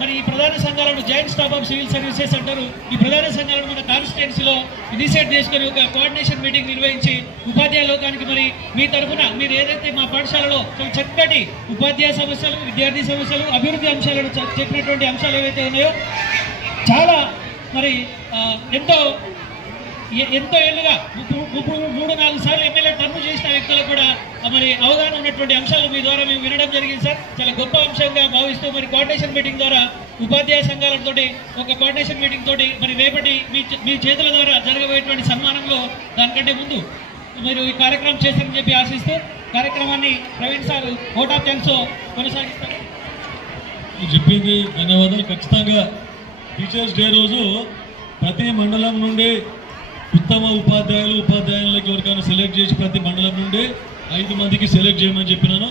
మరి ఈ ప్రధాన సంఘాలను joint staff of civil services అంటారు. ఈ ప్రధాన సంఘాలను మన కాన్స్టిట్యున్సీలో ఇనిషియేట్ చేసుకుని ఒక కోఆర్డినేషన్ మీటింగ్ నిర్వహించి ఉపాధ్యాయ లోకానికి మరి మీ తరఫున మీరు ఏదైతే మా పాఠశాలలో చాలా చక్కటి ఉపాధ్యాయ సమస్యలు, విద్యార్థి సమస్యలు, అభివృద్ధి అంశాలను చెప్పినటువంటి అంశాలు ఏవైతే ఉన్నాయో చాలా మరి ఎంతో ఏళ్ళుగా ఇప్పుడు 3-4 సార్లు ఎమ్మెల్యే టర్మ్ చేసిన వ్యక్తులకు కూడా మరి అవగాహన ఉన్నటువంటి అంశాలు మీ ద్వారా మేము వినడం జరిగింది సార్. చాలా గొప్ప అంశంగా భావిస్తూ మరి కోఆర్డినేషన్ మీటింగ్ ద్వారా ఉపాధ్యాయ సంఘాలతో ఒక కోఆర్డినేషన్ మీటింగ్ తోటి మరి రేపటి మీ చేతుల ద్వారా జరగబోయేటువంటి సన్మానంలో దానికంటే ముందు మీరు ఈ కార్యక్రమం చేస్తారని చెప్పి ఆశిస్తూ కార్యక్రమాన్ని Praveen sir vote of thanks కొనసాగిస్తారు. చెప్పింది ధన్యవాదాలు. ఖచ్చితంగా టీచర్స్ డే రోజు ప్రతి మండలం నుండి ఉత్తమ ఉపాధ్యాయులకు ఎవరికైనా సెలెక్ట్ చేసి ప్రతి మండలం నుండి 5 మందికి సెలెక్ట్ చేయమని చెప్పినాను.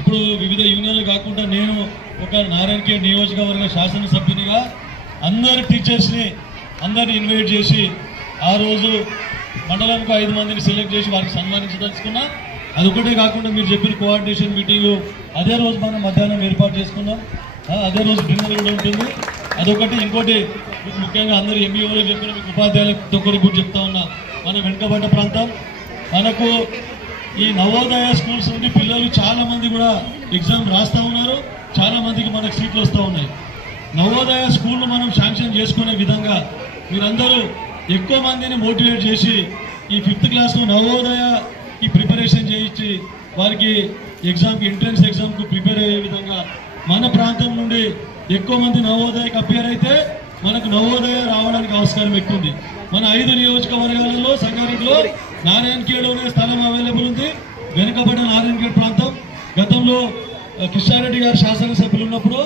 ఇప్పుడు వివిధ యూనియన్లు కాకుండా నేను ఒక నారాయణఖేడ్ నియోజకవర్గ శాసనసభ్యునిగా అందరు టీచర్స్ని అందరిని ఇన్వైట్ చేసి ఆ రోజు మండలానికి 5 మందిని సెలెక్ట్ చేసి వారికి సన్మానించదలుచుకున్నా. అదొకటే కాకుండా మీరు చెప్పిన కోఆర్డినేషన్ మీటింగ్ అదే రోజు మనం మధ్యాహ్నం ఏర్పాటు చేసుకున్నాం. అదే రోజు డిన్నర్ కూడా ఉంటుంది. అదొకటి. ఇంకోటి ముఖ్యంగా అందరూ ఎంఈఓలు చెప్పిన మీకు ఉపాధ్యాయులకు ఒక్కరికి కూడా చెప్తా ఉన్నా, మన వెనుకబడ్డ ప్రాంతం మనకు ఈ నవోదయ స్కూల్స్ నుండి పిల్లలు చాలామంది కూడా ఎగ్జామ్ రాస్తూ ఉన్నారు. చాలామందికి మనకు సీట్లు వస్తూ ఉన్నాయి. నవోదయ స్కూల్ను మనం శాంక్షన్ చేసుకునే విధంగా మీరందరూ ఎక్కువ మందిని మోటివేట్ చేసి ఈ 5th క్లాస్లో నవోదయకి ప్రిపరేషన్ చేయించి వారికి ఎగ్జామ్కి ఎంట్రన్స్ ఎగ్జామ్కు ప్రిపేర్ అయ్యే విధంగా మన ప్రాంతం నుండి ఎక్కువ మంది నవోదయకి అపేర్ అయితే మనకు నవోదయ రావడానికి ఆస్కారం ఎక్కువ ఉంది. మన 5 నియోజకవర్గాలలో సంగారెడ్డిలో నారాయణఖేడ్లోనే స్థలం అవైలబుల్ ఉంది. వెనుకబడిన నారాయణఖేడ్ ప్రాంతం గతంలో కిషారెడ్డి గారు శాసనసభ్యులు ఉన్నప్పుడు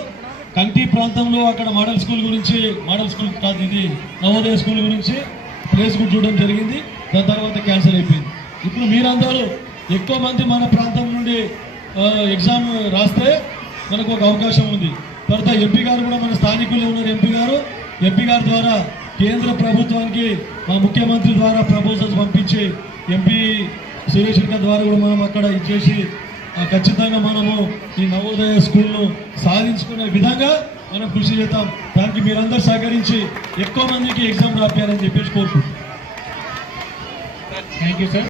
కంటి ప్రాంతంలో అక్కడ మోడల్ స్కూల్ కాదు, ఇది నవోదయ స్కూల్ గురించి ప్లేస్ కూడా చూడడం జరిగింది. దాని తర్వాత క్యాన్సిల్ అయిపోయింది. ఇప్పుడు మీరందరూ ఎక్కువ మంది మన ప్రాంతం నుండి ఎగ్జామ్ రాస్తే మనకు ఒక అవకాశం ఉంది. తర్వాత ఎంపీ గారు కూడా మన స్థానికులు ఉన్నారు. ఎంపీ గారి ద్వారా కేంద్ర ప్రభుత్వానికి మా ముఖ్యమంత్రి ద్వారా ప్రపోజల్స్ పంపించి ఎంపీ సురేష్ రెడ్డి ద్వారా కూడా మనం అక్కడ ఇచ్చేసి ఖచ్చితంగా మనము ఈ నవోదయ స్కూల్ను సాధించుకునే విధంగా మనం కృషి చేద్దాం. దానికి మీరందరూ సహకరించి ఎక్కువ మందికి ఎగ్జామ్ రాపియాలని చెప్పేసి కోరుకుంటున్నాం. Thank you sir.